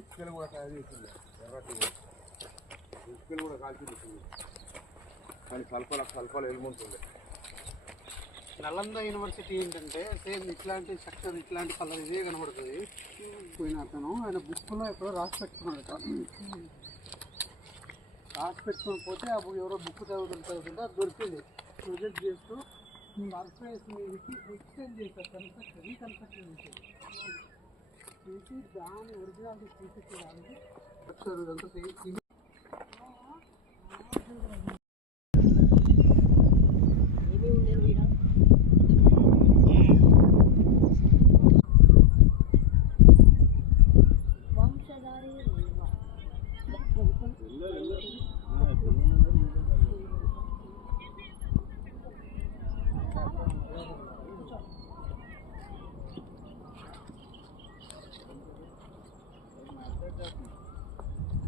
ఇసుకలు కూడా తయారు చేసింది. ఎర్రటి ఇసుకలు కూడా కాల్చి పెట్టింది. కానీ సల్ఫల సల్ఫలు ఎలుముంటుంది నలంద యూనివర్సిటీ ఏంటంటే సేమ్ ఇట్లాంటి సెక్షన్ ఇట్లాంటి కలర్ ఇదే కనబడుతుంది. పోయిన అతను ఆయన బుక్లో ఎక్కడో రాసి పెట్టుకున్నాడట. రాసి పెట్టుకుని పోతే ఆ ఎవరో బుక్ చదువుతుంటే చదువుతుంటే అది దొరికింది. ప్రొజెక్ట్ చేస్తూ సర్ఫేస్ ఎక్స్టెండ్ చేశారు కన్స్ట్రక్షన్ రీకన్స్ట్రక్షన్ చేశారు చేసి దాని ఒరిజినాలిటీ చూపించడానికి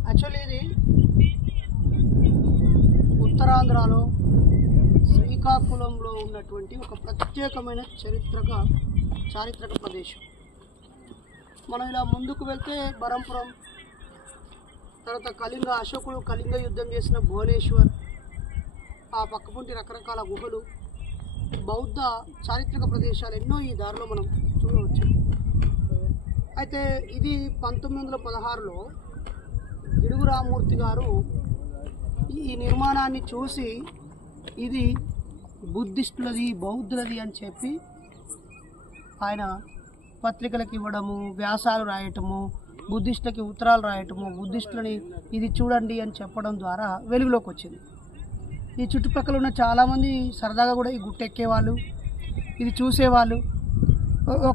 యాక్చువల్లీ ఇది ఉత్తరాంధ్రలో శ్రీకాకుళంలో ఉన్నటువంటి ఒక ప్రత్యేకమైన చరిత్రక చారిత్రక ప్రదేశం. మనం ఇలా ముందుకు వెళ్తే బరంపురం తర్వాత కళింగ అశోకుడు కళింగ యుద్ధం చేసిన భువనేశ్వర్ ఆ పక్కపుంటి రకరకాల గుహలు బౌద్ధ చారిత్రక ప్రదేశాలు ఎన్నో ఈ దారిలో మనం చూడవచ్చు. అయితే ఇది పంతొమ్మిది వందల పదహారులో గిడుగు రామూర్తి గారు ఈ నిర్మాణాన్ని చూసి ఇది బుద్ధిస్టులది బౌద్ధులది అని చెప్పి ఆయన పత్రికలకు ఇవ్వడము వ్యాసాలు రాయటము బుద్ధిస్టులకి ఉత్తరాలు రాయటము బుద్ధిస్టులని ఇది చూడండి అని చెప్పడం ద్వారా వెలుగులోకి వచ్చింది. ఈ చుట్టుపక్కల ఉన్న చాలామంది సరదాగా కూడా ఈ గుట్టెక్కేవాళ్ళు ఇది చూసేవాళ్ళు.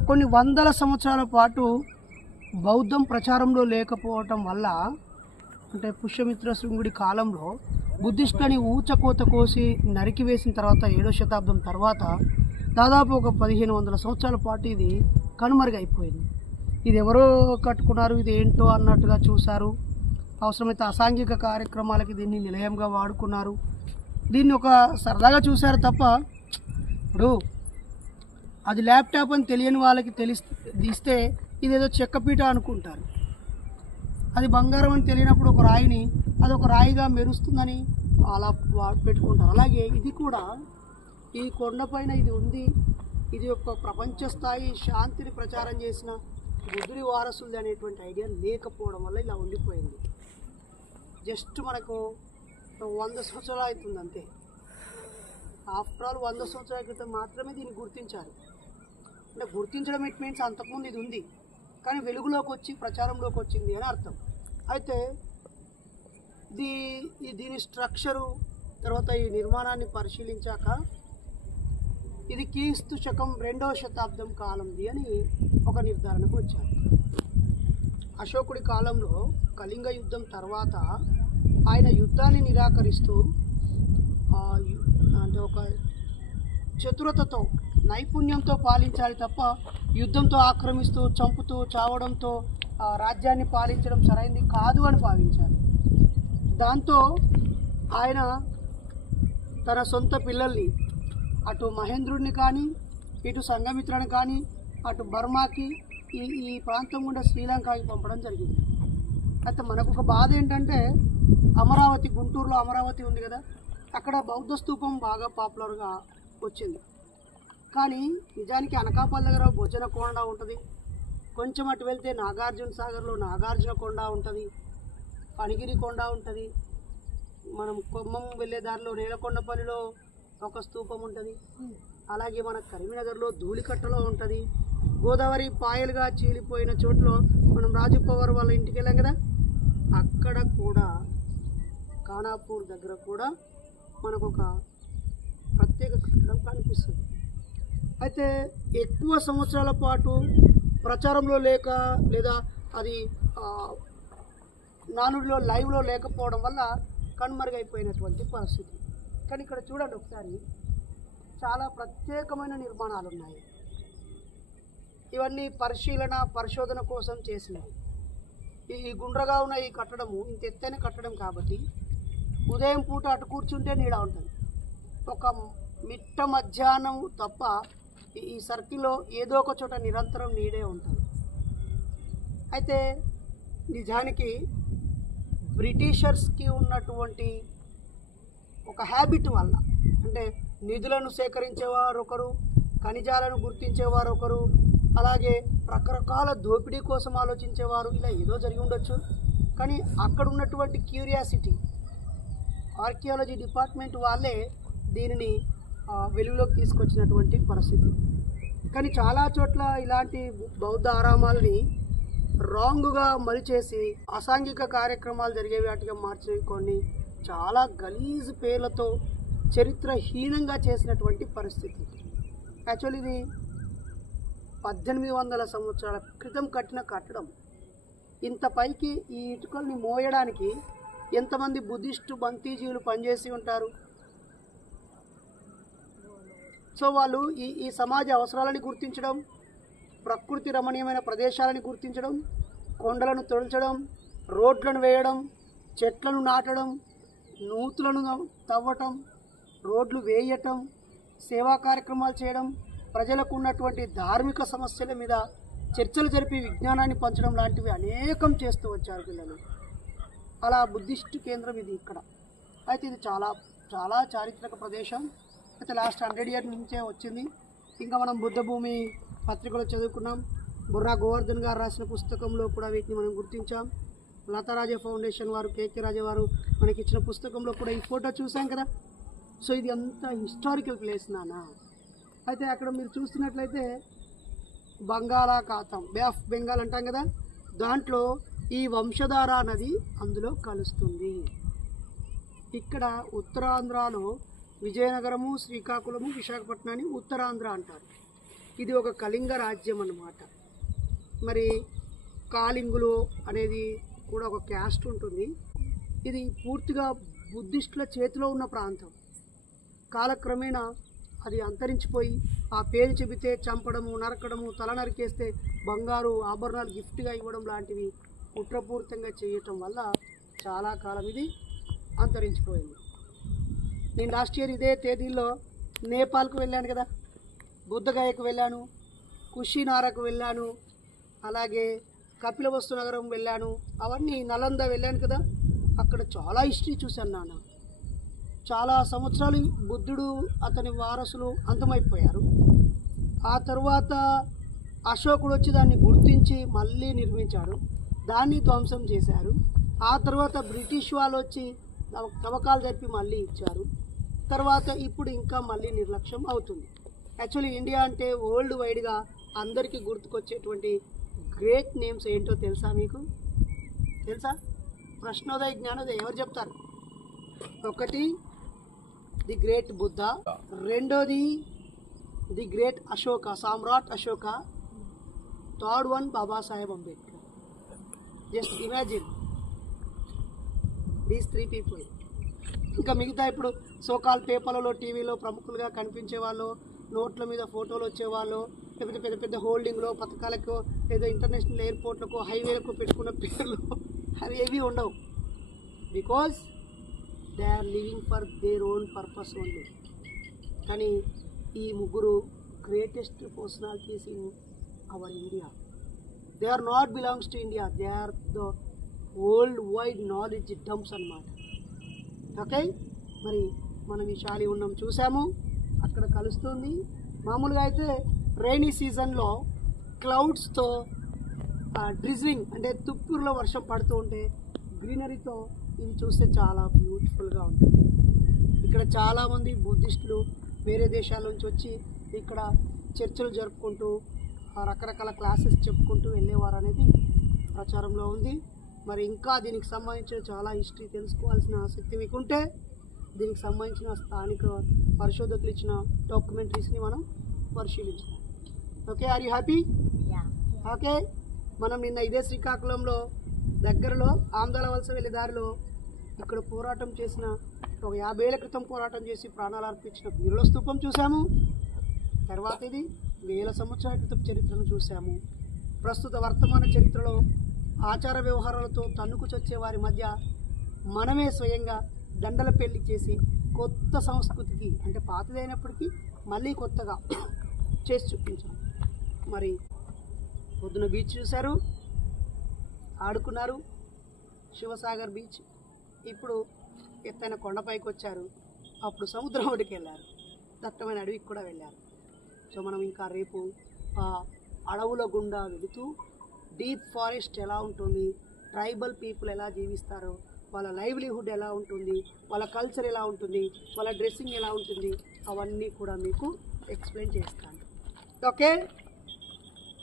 కొన్ని వందల సంవత్సరాల పాటు బౌద్ధం ప్రచారంలో లేకపోవటం వల్ల అంటే పుష్యమిత్ర శృంగుడి కాలంలో బుద్ధిస్టులని ఊచకోత కోసి నరికి వేసిన తర్వాత ఏడో శతాబ్దం తర్వాత దాదాపు ఒక పదిహేను వందల సంవత్సరాల పాటు ఇది కనుమరుగైపోయింది ఇది ఎవరో కట్టుకున్నారు ఇది ఏంటో అన్నట్టుగా చూశారు. అవసరమైతే అసాంఘిక కార్యక్రమాలకి దీన్ని నిలయంగా వాడుకున్నారు. దీన్ని ఒక సరదాగా చూశారు తప్ప ఇప్పుడు అది ల్యాప్టాప్ అని తెలియని వాళ్ళకి తెలిస్తే తీస్తే ఇదేదో చెక్కపీట అనుకుంటారు. అది బంగారం అని తెలియనప్పుడు ఒక రాయిని అది ఒక రాయిగా మెరుస్తుందని అలా వా- పెట్టుకుంటారు. అలాగే ఇది కూడా ఈ కొండపైన ఇది ఉంది. ఇది ఒక ప్రపంచ స్థాయి శాంతిని ప్రచారం చేసిన బుద్ధుడి వారసులు అనేటువంటి ఐడియా లేకపోవడం వల్ల ఇలా ఉండిపోయింది. జస్ట్ మనకు వంద సంవత్సరాలు అవుతుంది అంతే. ఆఫ్టర్ ఆల్ వంద సంవత్సరాల క్రితం మాత్రమే దీన్ని గుర్తించారు. అంటే గుర్తించడం ఇట్ మీన్స్ అంతకుముందు ఇది ఉంది. కానీ వెలుగులోకి వచ్చి ప్రచారంలోకి వచ్చింది అని అర్థం. అయితే దీ దీని స్ట్రక్చరు తర్వాత ఈ నిర్మాణాన్ని పరిశీలించాక ఇది క్రీస్తు శకం రెండవ శతాబ్దం కాలంది అని ఒక నిర్ధారణకు వచ్చారు. అశోకుడి కాలంలో కళింగ యుద్ధం తర్వాత ఆయన యుద్ధాన్ని నిరాకరిస్తూ అంటే ఒక చతురతతో నైపుణ్యంతో పాలించాలి తప్ప యుద్ధంతో ఆక్రమిస్తూ చంపుతూ చావడంతో ఆ రాజ్యాన్ని పాలించడం సరైంది కాదు అని భావించారు దాంతో ఆయన తన సొంత పిల్లల్ని అటు మహేంద్రుడిని కానీ ఇటు సంఘమిత్రని కానీ అటు బర్మాకి ఈ ఈ ప్రాంతం గుండా శ్రీలంకకి పంపడం జరిగింది. అయితే మనకు ఒక బాధ ఏంటంటే అమరావతి గుంటూరులో అమరావతి ఉంది కదా అక్కడ బౌద్ధ స్తూపం బాగా పాపులర్గా వచ్చింది. కానీ నిజానికి అనకాపల్లి దగ్గర భోజన కొండ ఉంటుంది. కొంచెం అటు వెళ్తే నాగార్జున సాగర్లో నాగార్జున కొండ ఉంటుంది. పనిగిరి కొండ ఉంటుంది. మనం కొమ్మం వెళ్ళే దారిలో నీలకొండపల్లిలో ఒక స్తూపం ఉంటుంది. అలాగే మన కరీంనగర్లో ధూళికట్టలో ఉంటుంది. గోదావరి పాయలుగా చీలిపోయిన చోట్లో మనం రాజు పవర్ వాళ్ళ ఇంటికి వెళ్ళాం కదా? అక్కడ కూడా ఖానాపూర్ దగ్గర కూడా మనకు ఒక ప్రత్యేక కట్టడం కనిపిస్తుంది. అయితే ఎక్కువ సంవత్సరాల పాటు ప్రచారంలో లేక లేదా అది నానుడిలో లైవ్లో లేకపోవడం వల్ల కనుమరుగైపోయినటువంటి పరిస్థితి. కానీ ఇక్కడ చూడండి ఒకసారి. చాలా ప్రత్యేకమైన నిర్మాణాలు ఉన్నాయి ఇవన్నీ పరిశీలన పరిశోధన కోసం చేసినవి. ఈ ఈ గుండ్రగా ఉన్న ఈ కట్టడము ఇంత ఎత్తైన కట్టడం కాబట్టి ఉదయం పూట అటు కూర్చుంటే నీడ ఉంటుంది. ఒక మిట్ట మధ్యాహ్నం తప్ప ఈ- సర్కిల్లో ఏదో ఒక చోట నిరంతరం నీడే ఉంటుంది. అయితే నిజానికి బ్రిటిషర్స్కి ఉన్నటువంటి ఒక హ్యాబిట్ వల్ల అంటే నిధులను సేకరించేవారు ఒకరు ఖనిజాలను గుర్తించేవారు ఒకరు అలాగే రకరకాల దోపిడీ కోసం ఆలోచించేవారు ఇలా ఏదో జరిగి ఉండొచ్చు. కానీ అక్కడ ఉన్నటువంటి క్యూరియాసిటీ ఆర్కియాలజీ డిపార్ట్మెంట్ వాళ్ళే దీనిని వెలుగులోకి తీసుకొచ్చినటువంటి పరిస్థితి. కానీ చాలా చోట్ల ఇలాంటి బౌద్ధ ఆరామాలని రాంగ్గా మలిచేసి అసాంఘిక కార్యక్రమాలు జరిగే వాటిగా మార్చి కొన్ని చాలా గలీజ్ పేర్లతో చరిత్రహీనంగా చేసినటువంటి పరిస్థితి. యాక్చువల్లీ ఇది పద్దెనిమిది వందల సంవత్సరాల క్రితం కట్టిన కట్టడం. ఇంత పైకి ఈ ఇటుకల్ని మోయడానికి ఎంతమంది బుద్ధిస్టు బంతీజీవులు పనిచేసి ఉంటారు? సో వాళ్ళు ఈ ఈ సమాజ అవసరాలని గుర్తించడం ప్రకృతి రమణీయమైన ప్రదేశాలని గుర్తించడం కొండలను తొలచడం రోడ్లను వేయడం చెట్లను నాటడం నూతులను తవ్వటం రోడ్లు వేయటం సేవా కార్యక్రమాలు చేయడం ప్రజలకు ఉన్నటువంటి ధార్మిక సమస్యల మీద చర్చలు జరిపి విజ్ఞానాన్ని పంచడం లాంటివి అనేకం చేస్తూ వచ్చారు పిల్లలు. అలా బుద్ధిస్ట్ కేంద్రం ఇది ఇక్కడ. అయితే ఇది చాలా చాలా చారిత్రక ప్రదేశం. అయితే లాస్ట్ హండ్రెడ్ ఇయర్ నుంచే వచ్చింది. ఇంకా మనం బుద్ధ భూమి పత్రికలో చదువుకున్నాం. బుర్రా గోవర్ధన్ గారు రాసిన పుస్తకంలో కూడా వీటిని మనం గుర్తించాం. లతారాజా ఫౌండేషన్ వారు కేకే రాజా వారు మనకి ఇచ్చిన పుస్తకంలో కూడా ఈ ఫోటో చూసాం కదా. సో ఇది అంత హిస్టారికల్ ప్లేస్ నానా? అయితే అక్కడ మీరు చూస్తున్నట్లయితే బంగాళాఖాతం బే ఆఫ్ బెంగాల్ అంటాం కదా. దాంట్లో ఈ వంశధార నది అందులో కలుస్తుంది. ఇక్కడ ఉత్తరాంధ్రలో విజయనగరము శ్రీకాకుళము విశాఖపట్నాన్ని ఉత్తరాంధ్ర అంటారు. ఇది ఒక కళింగ రాజ్యం అన్నమాట. మరి కాలింగులు అనేది కూడా ఒక క్యాస్ట్ ఉంటుంది. ఇది పూర్తిగా బుద్ధిస్టుల చేతిలో ఉన్న ప్రాంతం. కాలక్రమేణా అది అంతరించిపోయి ఆ పేరు చెబితే చంపడము నరకడము తల నరికేస్తే బంగారు ఆభరణాలు గిఫ్ట్గా ఇవ్వడం లాంటివి కుట్రపూరితంగా చేయటం వల్ల చాలా కాలం ఇది అంతరించిపోయింది. నేను లాస్ట్ ఇయర్ ఇదే తేదీలో నేపాల్కు వెళ్ళాను కదా. బుద్ధగయకు వెళ్ళాను కుషినారకు వెళ్ళాను అలాగే కపిలవస్తు నగరం వెళ్ళాను. అవన్నీ నలంద వెళ్ళాను కదా. అక్కడ చాలా హిస్టరీ చూశాను నాన్న. చాలా సంవత్సరాలు బుద్ధుడు అతని వారసులు అంతమైపోయారు. ఆ తర్వాత అశోకుడు వచ్చి దాన్ని గుర్తించి మళ్ళీ నిర్మించాడు. దాన్ని ధ్వంసం చేశారు. ఆ తర్వాత బ్రిటిష్ వాళ్ళు వచ్చి తవ్వకాలు జరిపి మళ్ళీ ఇచ్చారు. తర్వాత ఇప్పుడు ఇంకా మళ్ళీ నిర్లక్ష్యం అవుతుంది. యాక్చువల్లీ ఇండియా అంటే వరల్డ్ వైడ్గా అందరికీ గుర్తుకొచ్చేటువంటి గ్రేట్ నేమ్స్ ఏంటో తెలుసా మీకు? తెలుసా? ప్రశ్నోదయ జ్ఞానోదయ ఎవరు చెప్తారు? ఒకటి ది గ్రేట్ బుద్ధ. రెండోది the great Ashoka Samrat Ashoka. Third one Babasaheb Ambedkar. Just imagine these three people ఇంకా మిగతా ఇప్పుడు సోకాల్ పేపర్లలో టీవీలో ప్రముఖులుగా కనిపించే వాళ్ళు నోట్ల మీద ఫోటోలు వచ్చేవాళ్ళు లేకపోతే పెద్ద పెద్ద హోల్డింగ్లో పథకాలకు లేదా ఇంటర్నేషనల్ ఎయిర్పోర్ట్లకు హైవేలకు పెట్టుకున్న పేర్లు అవి ఏవి ఉండవు. Because they are living for their own purpose only కానీ ఈ ముగ్గురు greatest personalities in our India they are not belongs to India they are the world wide knowledge doms అన్నమాట. ఓకే? మరి మనం ఈ శాలి ఉన్నాం చూసాము. అక్కడ కలుస్తుంది. మామూలుగా అయితే రైనీ సీజన్లో క్లౌడ్స్తో డ్రిజ్లింగ్ అంటే తుప్పూరులో వర్షం పడుతూ ఉంటే గ్రీనరీతో ఇది చూస్తే చాలా బ్యూటిఫుల్గా ఉంటుంది. ఇక్కడ చాలామంది బుద్ధిస్టులు వేరే దేశాల నుంచి వచ్చి ఇక్కడ చర్చలు జరుపుకుంటూ ఆ రకరకాల క్లాసెస్ చెప్పుకుంటూ వెళ్ళేవారు అనేది ప్రచారంలో ఉంది. మరి ఇంకా దీనికి సంబంధించిన చాలా హిస్టరీ తెలుసుకోవాల్సిన ఆసక్తి మీకుంటే దీనికి సంబంధించిన స్థానిక పరిశోధకులు ఇచ్చిన డాక్యుమెంటరీస్ని మనం పరిశీలించాం okay are you happy okay మనం నిన్న ఇదే శ్రీకాకుళంలో దగ్గరలో ఆందోళన వలస వెళ్ళే దారిలో ఇక్కడ పోరాటం చేసిన ఒక యాభై ఏళ్ళ క్రితం పోరాటం చేసి ప్రాణాలు అర్పించిన వీరుల స్థూపం చూసాము తర్వాత ఇది వేల సంవత్సరాల క్రితం చరిత్రను చూసాము ప్రస్తుత వర్తమాన చరిత్రలో ఆచార వ్యవహారాలతో తన్నుకు చొచ్చే వారి మధ్య మనమే స్వయంగా దండల పెళ్ళి చేసి కొత్త సంస్కృతికి అంటే పాతదైనప్పటికీ మళ్ళీ కొత్తగా చేసి చూపించాం. మరి పొద్దున బీచ్ చూశారు ఆడుకున్నారు శివసాగర్ బీచ్. ఇప్పుడు ఎత్తైన కొండపైకి వచ్చారు అప్పుడు సముద్రం ఒడికి వెళ్ళారు దట్టమైన అడవికి కూడా వెళ్ళారు. సో మనం ఇంకా రేపు ఆ అడవుల గుండా వెళుతూ డీప్ ఫారెస్ట్ ఎలా ఉంటుంది? ట్రైబల్ పీపుల్ ఎలా జీవిస్తారో? వాళ్ళ లైవ్లీహుడ్ ఎలా ఉంటుంది? వాళ్ళ కల్చర్ ఎలా ఉంటుంది? వాళ్ళ డ్రెస్సింగ్ ఎలా ఉంటుంది? అవన్నీ కూడా మీకు ఎక్స్ప్లెయిన్ చేస్తాను. ఓకే?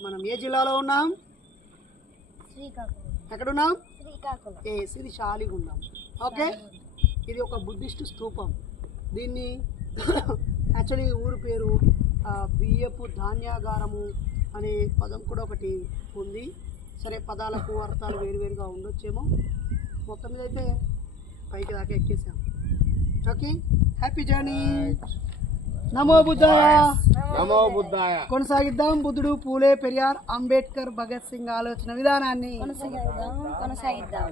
మనం ఏ జిల్లాలో ఉన్నాం? శ్రీకాకుళం. ఎక్కడున్నాం? శ్రీకాకుళం. ఎస్ ఇది శాలిగుండం ఓకే? ఇది ఒక బుద్ధిస్ట్ స్తూపం దీన్ని యాక్చువల్లీ ఊరు పేరు బియ్యపు ధాన్యాగారము అనే పదం కూడా ఒకటి ఉంది. సరే పదాలకు అర్థాలు వేరువేరుగా ఉండొచ్చేమో. మొత్తం మీద అయితే పైకి దాకా ఎక్కేసాం. ఓకే? హ్యాపీ జర్నీ నమో బుద్ధాయ. నమో బుద్ధాయ. కొనసాగిద్దాం. బుద్ధుడు పూలే పెరియార్ అంబేద్కర్ భగత్ సింగ్ ఆలోచన విధానాన్ని. కొనసాగిద్దాం. కొనసాగిద్దాం.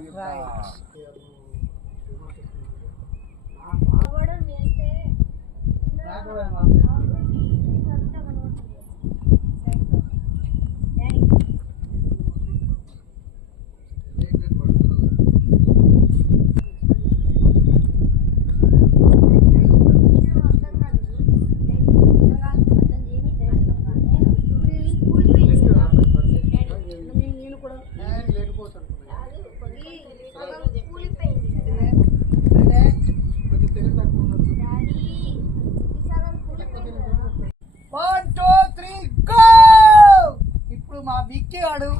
మా విక్కీ వాడు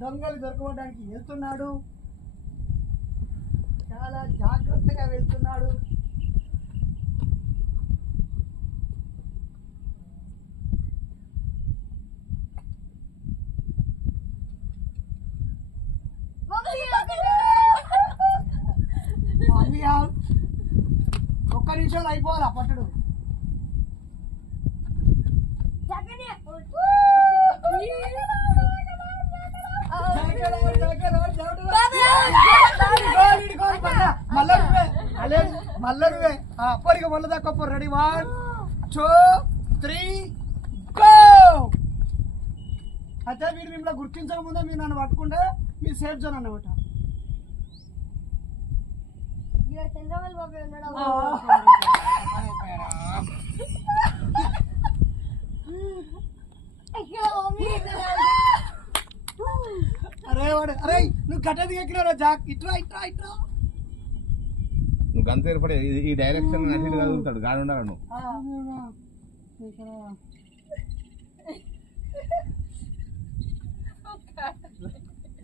దొంగలు దొరకడానికి వెళ్తున్నాడు. చాలా జాగ్రత్తగా వెళ్తున్నాడు. ఒక్క నిమిషంలో అయిపోవాలా పట్టుడు? మల్లరువే అప్పటికి మళ్ళీ దాకా ready one two three go అయితే మీరు మిమ్మల్ని గుర్తించక ముందే మీరు నన్ను పట్టుకుంటే మీరు సేఫ్ జోన్ అన్నమాట చంద్రబాబు బాబు ఉన్నాడు అరే వాడు అరే నువ్వు గట్ట దిగెక్కినారా జాక్. ఇట్రా ఇట్రా ఇట్రా. నువ్వు గంత ఏర్పడే ఈ- డైరెక్షన్ అటు కదులుతాడు గాడి ఉండాలి నువ్వు.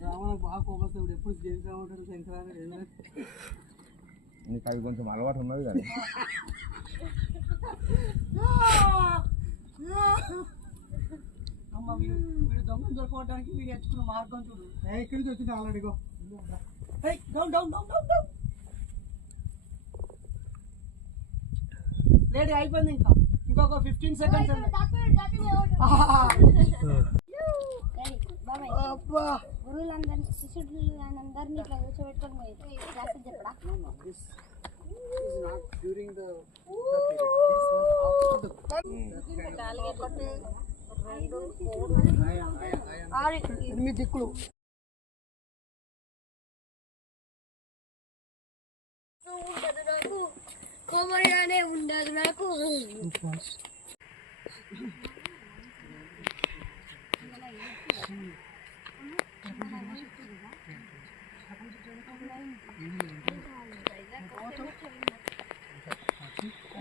రావణ బాగా కోపస్తాడు ఎప్పుడు జైలు ఉంటాడు శంకరాన్ని నీకు అవి కొంచెం అలవాటు ఉన్నది కానీ అమ్మ వీడు వీడు దొంగను దొరకడానికి వీడు ఎంచుకున్న మార్గం చూడు. ఎక్కడి నుంచి వచ్చింది already go down down down down down. Lady అయిపోయింది ఇంకా. ఇంకొక ఫిఫ్టీన్ సెకండ్స్ గురువులందరినీ శిష్యులు అందరినీ ఇట్లా కూర్చోబెట్టుకొని క్లాసెస్ చెప్పడా ఎనిమిది దిక్కులు. కోమరిగానే ఉండదు నాకు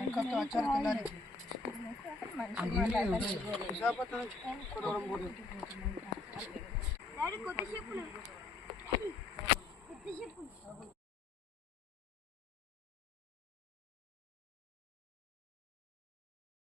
ఇంకా వచ్చారు తెల్లారి విశాఖపట్నం నుంచి కొడవరం పోటీ డాడీ కొద్దిసేపు